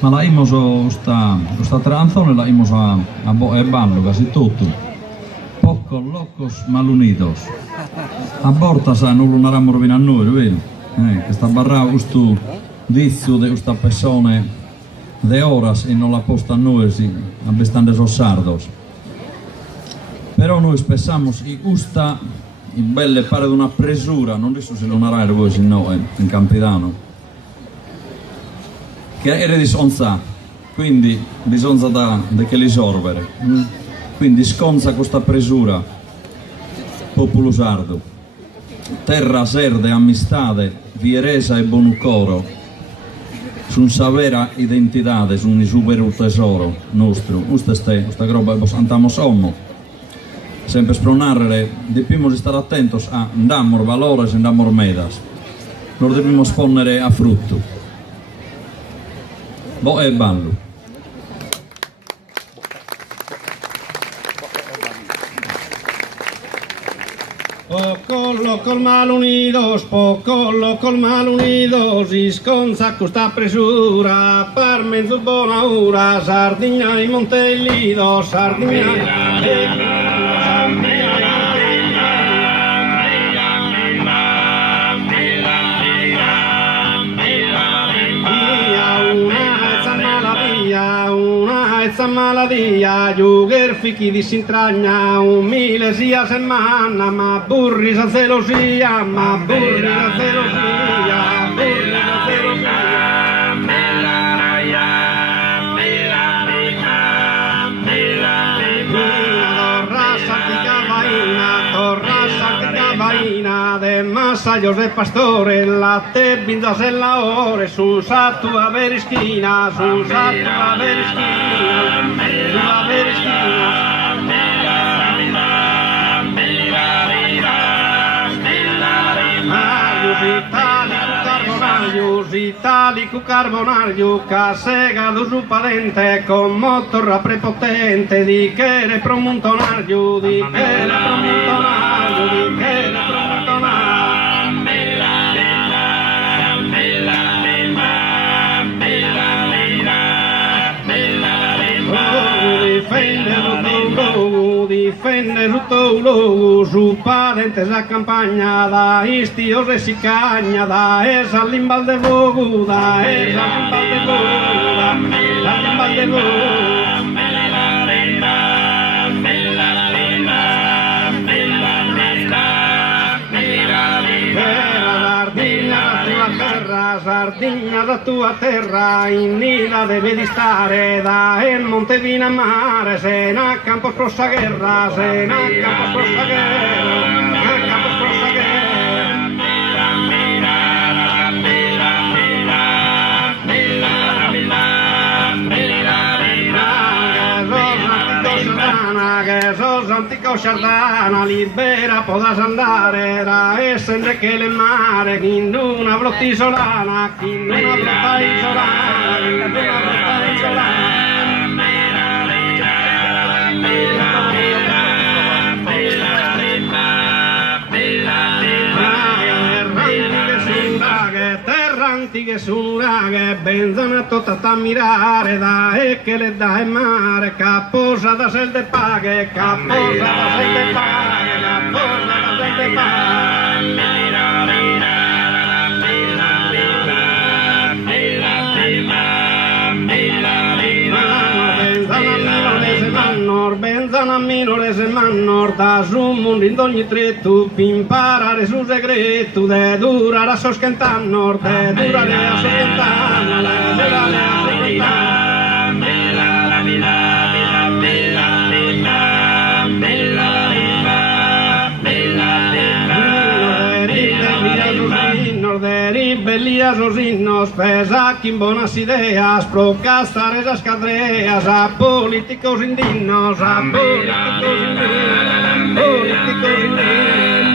Ma la imos sta tranzone la imos a ballo casi tutto. Poco locos mal unidos. A borta sa non lo narammo rovina a noi, vero? Che sta barra questo dizio di questa persona de horas e non la posta a noi, a bestande esos sardos. Però noi spessamos i usta i belle pare di una presura, non so se lo narrare voi se no in campidano. Che era di sonza, quindi bisogna che li sorvere. Quindi sconza questa presura, popolo sardo. Terra serde, amistade, vieresa e bonucoro, su sa vera identità, su un vero tesoro nostro. Questa roba andiamo sommo. Sempre spronarle, dobbiamo stare attenti a andamor valores e andamor medas. Lo dobbiamo sponnere a frutto. Bo e ballo. Poco col mal unidos, poco col mal unidos, isconza questa presura, per mezzo buona ora, Sardigna e Montelido, Sardigna maladia, Juger fichi disintragna, un milesia semana, ma burri sa zelosia, ma burri sa zelosia, burri sa zelosia. De masallos de pastores, la te vindas en la ore, sus a tu a ver esquina, sus a tu a ver esquina, sus a ver esquina. Italico carbonariu, casegado su palente, con motorra prepotente, di che ne promontonario, di che ne promontonario, di che ne difende tutto luogo, su parentes la campagna, da istios e sicagna, da esa limbal de vogu, da esa limbal de vogu, da limbal de vogu. Sardigna da tua terra, in Nila deve di stare, da il monte vina a mare, se n'a campo sprossa guerra, se n'a campo sprossa guerra, n'a campo sprossa guerra. Che sos antico sardana, libera podas andare, da essere che le mare, in una flotta isolana, in una flotta isolana, in una flotta isolana. Che sulla che benzana tutta a mirare, da e che le dà in mare, caposa da sel de paghe, caposa da sel de paghe, caposa da sel de paghe. Benzana minore se mannor, da su mondo in ogni tretto, per imparare su segreto, de durare a soschentannor, de durare a soschentannor, de durare a soschentannor. Bellias os innos, pesa quim bonas ideas, procastar esas cadreas, a políticos indignos, a políticos indignos, políticos indignos.